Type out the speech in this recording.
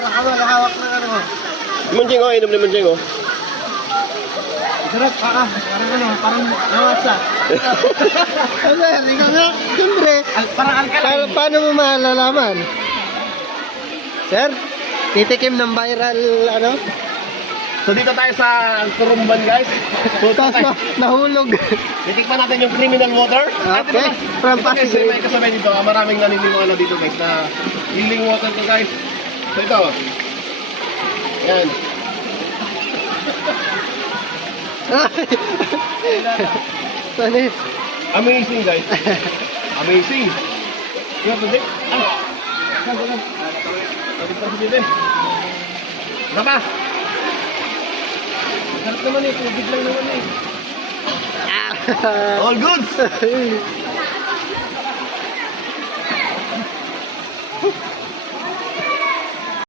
Nakahawak na ano. Munching oh, inom ni Munching oh. Sarap, parang nawasa. Ano, ikaw nga, siyempre. Parang alkaline. Paano mo malalaman? Sir, titikim ng viral, ano? So dito tayo sa Turumban guys. So Tapos nahulog. titikman natin yung criminal water. Okay, from Pasig. Kasi may kasabay dito, maraming nanilimuan na dito guys na healing water to guys. So ito. Yan. Panis. Amazing guys. Amazing. Yan po din. Ano pa? Sarap naman eh, tubig lang naman eh. All good!